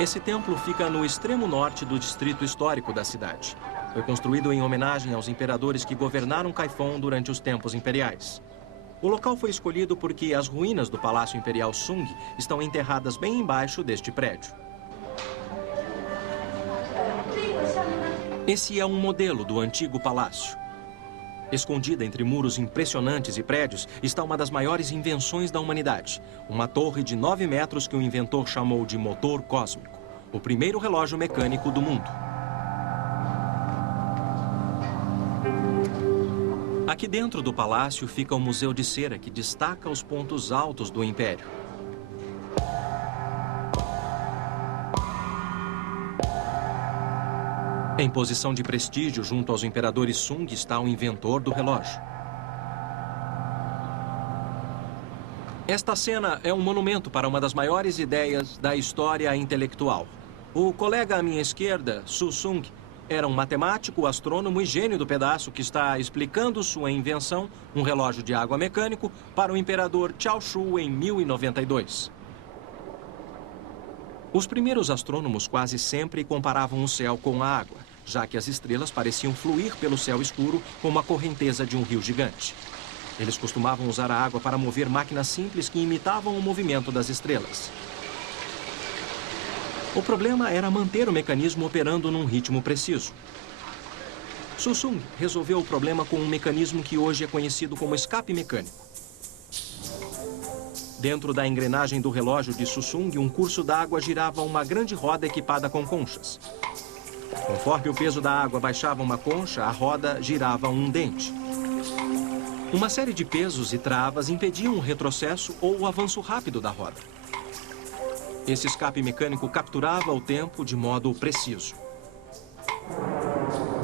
Esse templo fica no extremo norte do distrito histórico da cidade. Foi construído em homenagem aos imperadores que governaram Kaifeng durante os tempos imperiais. O local foi escolhido porque as ruínas do Palácio Imperial Sung estão enterradas bem embaixo deste prédio. Esse é um modelo do antigo palácio. Escondida entre muros impressionantes e prédios está uma das maiores invenções da humanidade. Uma torre de 9 metros que o inventor chamou de motor cósmico. O primeiro relógio mecânico do mundo. Aqui dentro do palácio fica o Museu de Cera, que destaca os pontos altos do Império. Em posição de prestígio junto aos imperadores Sung está o inventor do relógio. Esta cena é um monumento para uma das maiores ideias da história intelectual. O colega à minha esquerda, Su Sung, era um matemático, astrônomo e gênio do pedaço que está explicando sua invenção, um relógio de água mecânico, para o imperador Chaoshu em 1092. Os primeiros astrônomos quase sempre comparavam o céu com a água, já que as estrelas pareciam fluir pelo céu escuro como a correnteza de um rio gigante. Eles costumavam usar a água para mover máquinas simples que imitavam o movimento das estrelas. O problema era manter o mecanismo operando num ritmo preciso. Su Sung resolveu o problema com um mecanismo que hoje é conhecido como escape mecânico. Dentro da engrenagem do relógio de Su Sung, um curso d'água girava uma grande roda equipada com conchas. Conforme o peso da água baixava uma concha, a roda girava um dente. Uma série de pesos e travas impediam o retrocesso ou o avanço rápido da roda. Esse escape mecânico capturava o tempo de modo preciso.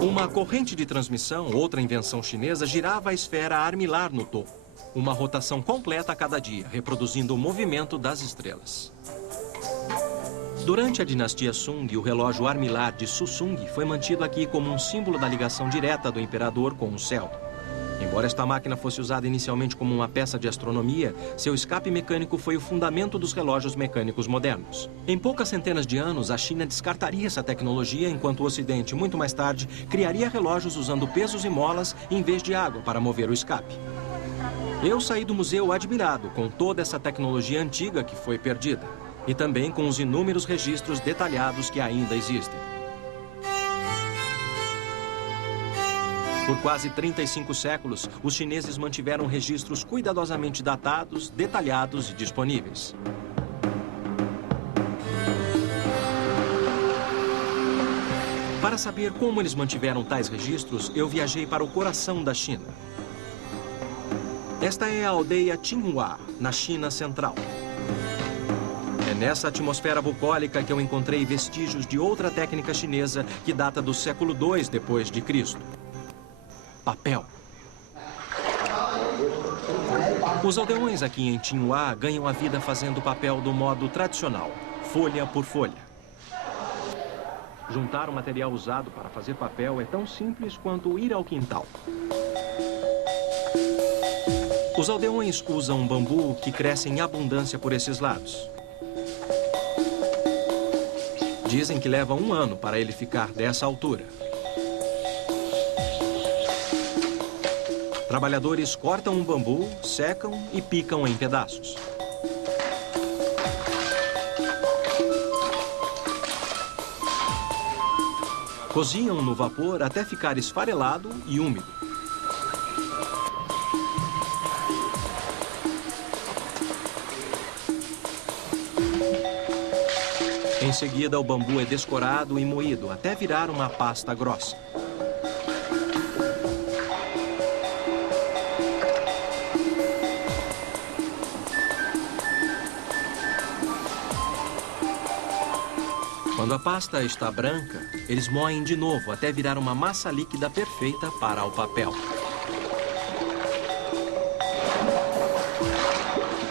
Uma corrente de transmissão, outra invenção chinesa, girava a esfera armilar no topo. Uma rotação completa a cada dia, reproduzindo o movimento das estrelas. Durante a dinastia Sung, o relógio armilar de Su Sung foi mantido aqui como um símbolo da ligação direta do imperador com o céu. Embora esta máquina fosse usada inicialmente como uma peça de astronomia, seu escape mecânico foi o fundamento dos relógios mecânicos modernos. Em poucas centenas de anos, a China descartaria essa tecnologia, enquanto o Ocidente, muito mais tarde, criaria relógios usando pesos e molas em vez de água para mover o escape. Eu saí do museu admirado com toda essa tecnologia antiga que foi perdida, e também com os inúmeros registros detalhados que ainda existem. Por quase 35 séculos, os chineses mantiveram registros cuidadosamente datados, detalhados e disponíveis. Para saber como eles mantiveram tais registros, eu viajei para o coração da China. Esta é a aldeia Qinghua, na China Central. É nessa atmosfera bucólica que eu encontrei vestígios de outra técnica chinesa que data do século II depois de Cristo. Papel. Os aldeões aqui em Qinghua ganham a vida fazendo papel do modo tradicional, folha por folha. Juntar o material usado para fazer papel é tão simples quanto ir ao quintal. Os aldeões usam bambu que cresce em abundância por esses lados. Dizem que leva 1 ano para ele ficar dessa altura. Trabalhadores cortam um bambu, secam e picam em pedaços. Cozinham no vapor até ficar esfarelado e úmido. Em seguida, o bambu é descorado e moído até virar uma pasta grossa. Quando a pasta está branca, eles moem de novo até virar uma massa líquida perfeita para o papel.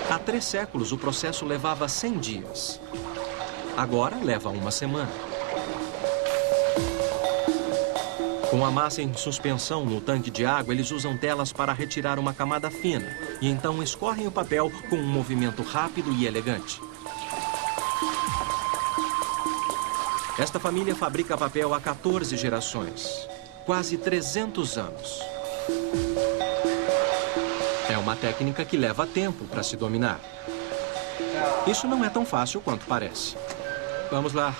Há 3 séculos, o processo levava 100 dias. Agora, leva 1 semana. Com a massa em suspensão no tanque de água, eles usam telas para retirar uma camada fina e então escorrem o papel com um movimento rápido e elegante. Esta família fabrica papel há 14 gerações. Quase 300 anos. É uma técnica que leva tempo para se dominar. Isso não é tão fácil quanto parece. Vamos lá.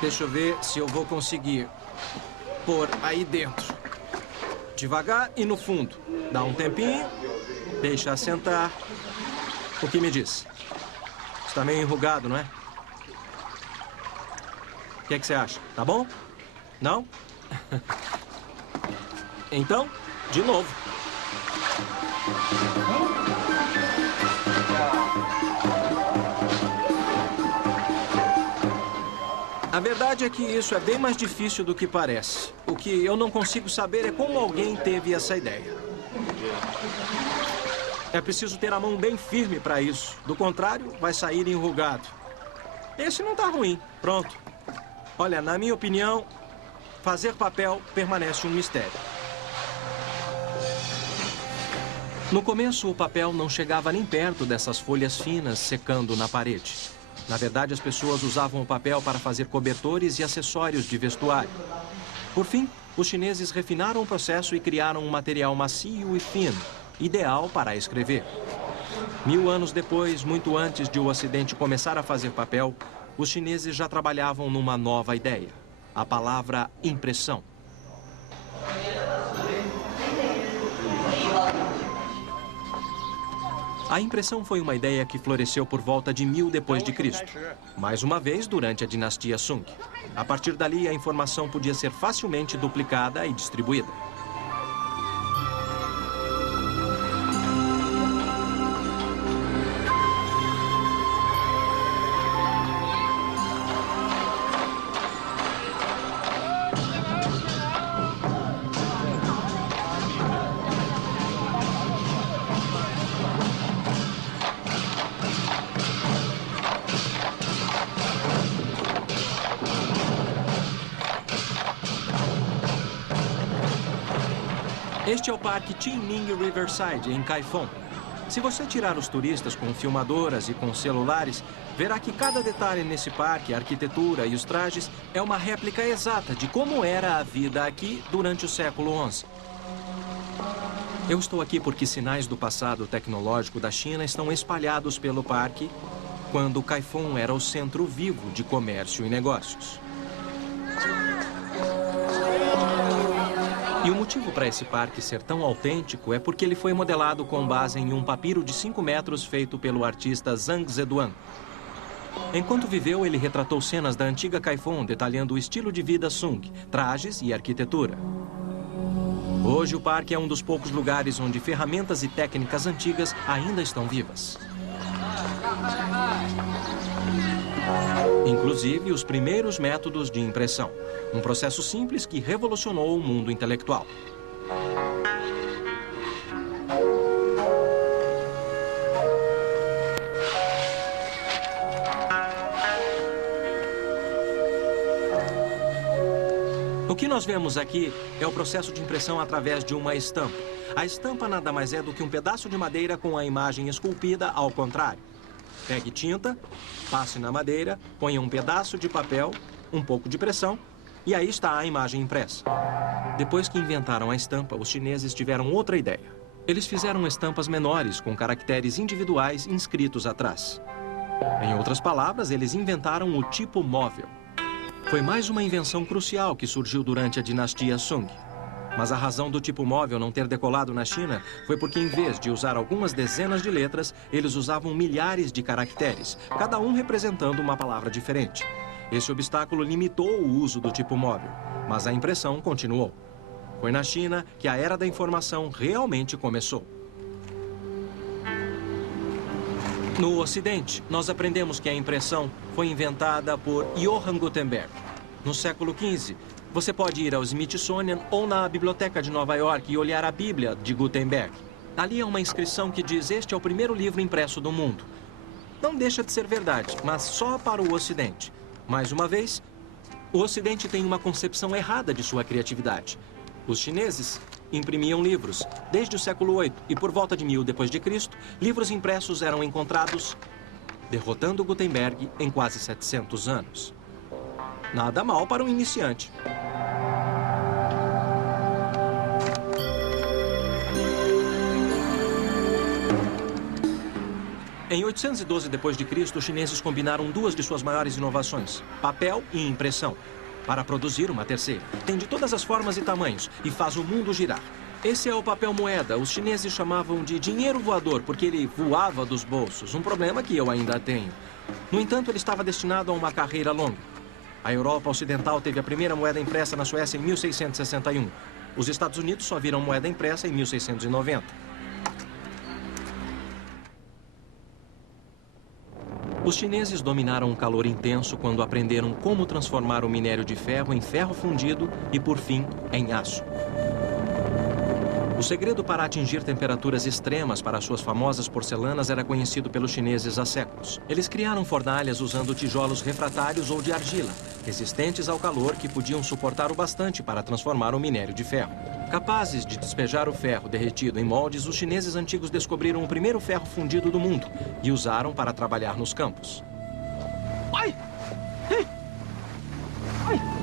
Deixa eu ver se eu vou conseguir pôr aí dentro. Devagar e no fundo. Dá um tempinho. Deixa assentar. O que me diz? Está meio enrugado, não é? O que você acha? Tá bom? Não? Então, de novo. A verdade é que isso é bem mais difícil do que parece. O que eu não consigo saber é como alguém teve essa ideia. É preciso ter a mão bem firme para isso. Do contrário, vai sair enrugado. Esse não tá ruim. Pronto. Olha, na minha opinião, fazer papel permanece um mistério. No começo, o papel não chegava nem perto dessas folhas finas secando na parede. Na verdade, as pessoas usavam o papel para fazer cobertores e acessórios de vestuário. Por fim, os chineses refinaram o processo e criaram um material macio e fino, ideal para escrever. 1000 anos depois, muito antes de o Ocidente começar a fazer papel, os chineses já trabalhavam numa nova ideia, a palavra impressão. A impressão foi uma ideia que floresceu por volta de 1000 depois de Cristo. Mais uma vez, durante a dinastia Sung. A partir dali, a informação podia ser facilmente duplicada e distribuída. Este é o Parque Chinning Riverside, em Kaifeng. Se você tirar os turistas com filmadoras e com celulares, verá que cada detalhe nesse parque, a arquitetura e os trajes, é uma réplica exata de como era a vida aqui durante o século XI. Eu estou aqui porque sinais do passado tecnológico da China estão espalhados pelo parque, quando Kaifeng era o centro vivo de comércio e negócios. E o motivo para esse parque ser tão autêntico é porque ele foi modelado com base em um papiro de 5 metros feito pelo artista Zhang Zeduan. Enquanto viveu, ele retratou cenas da antiga Kaifeng, detalhando o estilo de vida Sung, trajes e arquitetura. Hoje, o parque é um dos poucos lugares onde ferramentas e técnicas antigas ainda estão vivas. Inclusive os primeiros métodos de impressão. Um processo simples que revolucionou o mundo intelectual. O que nós vemos aqui é o processo de impressão através de uma estampa. A estampa nada mais é do que um pedaço de madeira com a imagem esculpida ao contrário. Pegue tinta, passe na madeira, ponha um pedaço de papel, um pouco de pressão, e aí está a imagem impressa. Depois que inventaram a estampa, os chineses tiveram outra ideia. Eles fizeram estampas menores, com caracteres individuais inscritos atrás. Em outras palavras, eles inventaram o tipo móvel. Foi mais uma invenção crucial que surgiu durante a dinastia Sung. Mas a razão do tipo móvel não ter decolado na China foi porque, em vez de usar algumas dezenas de letras, eles usavam milhares de caracteres, cada um representando uma palavra diferente. Esse obstáculo limitou o uso do tipo móvel, mas a impressão continuou. Foi na China que a era da informação realmente começou. No Ocidente, nós aprendemos que a impressão foi inventada por Johann Gutenberg. No século XV, você pode ir ao Smithsonian ou na Biblioteca de Nova York e olhar a Bíblia de Gutenberg. Ali é uma inscrição que diz: este é o primeiro livro impresso do mundo. Não deixa de ser verdade, mas só para o Ocidente. Mais uma vez, o Ocidente tem uma concepção errada de sua criatividade. Os chineses imprimiam livros desde o século VIII e por volta de 1000 depois de Cristo, livros impressos eram encontrados, derrotando Gutenberg em quase 700 anos. Nada mal para um iniciante. Em 812 d.C., os chineses combinaram duas de suas maiores inovações, papel e impressão, para produzir uma terceira. Tem de todas as formas e tamanhos e faz o mundo girar. Esse é o papel moeda. Os chineses chamavam de dinheiro voador porque ele voava dos bolsos, um problema que eu ainda tenho. No entanto, ele estava destinado a uma carreira longa. A Europa Ocidental teve a primeira moeda impressa na Suécia em 1661. Os Estados Unidos só viram moeda impressa em 1690. Os chineses dominaram o calor intenso quando aprenderam como transformar o minério de ferro em ferro fundido e, por fim, em aço. O segredo para atingir temperaturas extremas para suas famosas porcelanas era conhecido pelos chineses há séculos. Eles criaram fornalhas usando tijolos refratários ou de argila, resistentes ao calor que podiam suportar o bastante para transformar o minério de ferro. Capazes de despejar o ferro derretido em moldes, os chineses antigos descobriram o primeiro ferro fundido do mundo e usaram para trabalhar nos campos.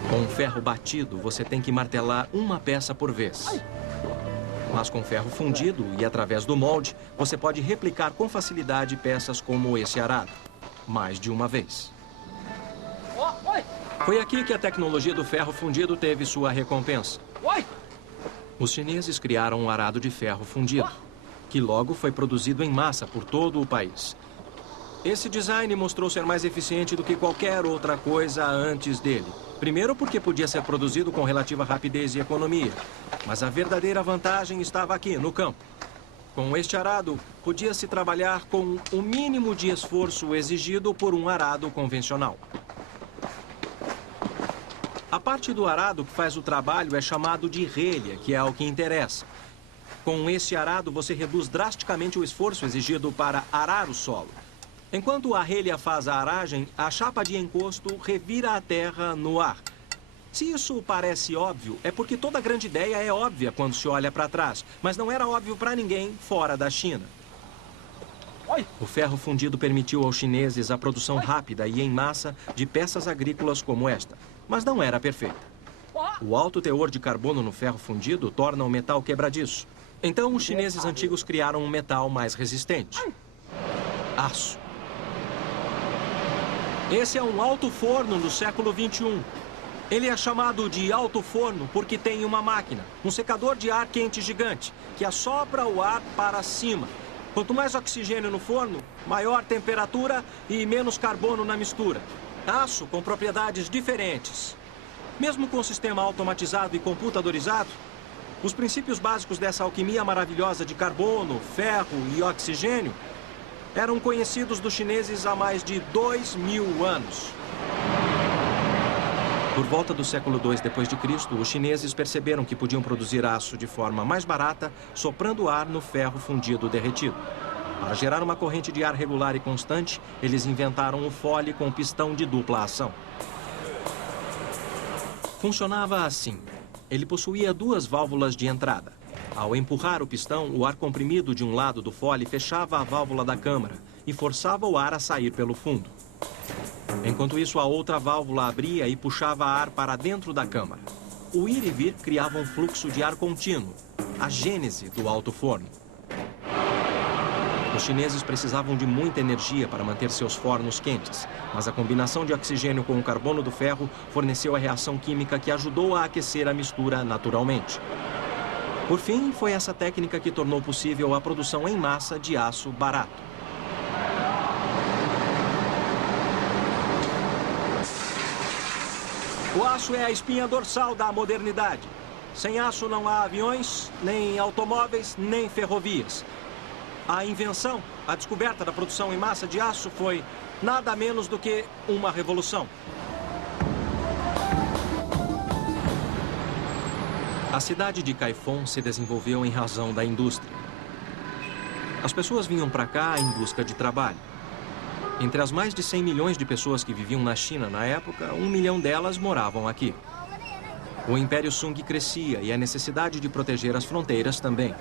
Com ferro batido, você tem que martelar uma peça por vez. Mas com ferro fundido e através do molde, você pode replicar com facilidade peças como esse arado, mais de uma vez. Foi aqui que a tecnologia do ferro fundido teve sua recompensa. Os chineses criaram um arado de ferro fundido, que logo foi produzido em massa por todo o país. Esse design mostrou ser mais eficiente do que qualquer outra coisa antes dele. Primeiro porque podia ser produzido com relativa rapidez e economia. Mas a verdadeira vantagem estava aqui, no campo. Com este arado, podia-se trabalhar com o mínimo de esforço exigido por um arado convencional. A parte do arado que faz o trabalho é chamado de relha, que é o que interessa. Com esse arado, você reduz drasticamente o esforço exigido para arar o solo. Enquanto a relha faz a aragem, a chapa de encosto revira a terra no ar. Se isso parece óbvio, é porque toda grande ideia é óbvia quando se olha para trás, mas não era óbvio para ninguém fora da China. O ferro fundido permitiu aos chineses a produção rápida e em massa de peças agrícolas como esta, mas não era perfeita. O alto teor de carbono no ferro fundido torna o metal quebradiço. Então, os chineses antigos criaram um metal mais resistente: aço. Esse é um alto forno do século XXI. Ele é chamado de alto forno porque tem uma máquina, um secador de ar quente gigante, que assopra o ar para cima. Quanto mais oxigênio no forno, maior temperatura e menos carbono na mistura. Aço com propriedades diferentes. Mesmo com o sistema automatizado e computadorizado, os princípios básicos dessa alquimia maravilhosa de carbono, ferro e oxigênio eram conhecidos dos chineses há mais de 2000 anos. Por volta do século II d.C., os chineses perceberam que podiam produzir aço de forma mais barata, soprando ar no ferro fundido derretido. Para gerar uma corrente de ar regular e constante, eles inventaram o fole com pistão de dupla ação. Funcionava assim. Ele possuía duas válvulas de entrada. Ao empurrar o pistão, o ar comprimido de um lado do fole fechava a válvula da câmara e forçava o ar a sair pelo fundo. Enquanto isso, a outra válvula abria e puxava ar para dentro da câmara. O ir e vir criava um fluxo de ar contínuo, a gênese do alto forno. Os chineses precisavam de muita energia para manter seus fornos quentes, mas a combinação de oxigênio com o carbono do ferro forneceu a reação química que ajudou a aquecer a mistura naturalmente. Por fim, foi essa técnica que tornou possível a produção em massa de aço barato. O aço é a espinha dorsal da modernidade. Sem aço não há aviões, nem automóveis, nem ferrovias. A invenção, a descoberta da produção em massa de aço foi nada menos do que uma revolução. A cidade de Kaifeng se desenvolveu em razão da indústria. As pessoas vinham para cá em busca de trabalho. Entre as mais de 100 milhões de pessoas que viviam na China na época, 1 milhão delas moravam aqui. O Império Sung crescia e a necessidade de proteger as fronteiras também.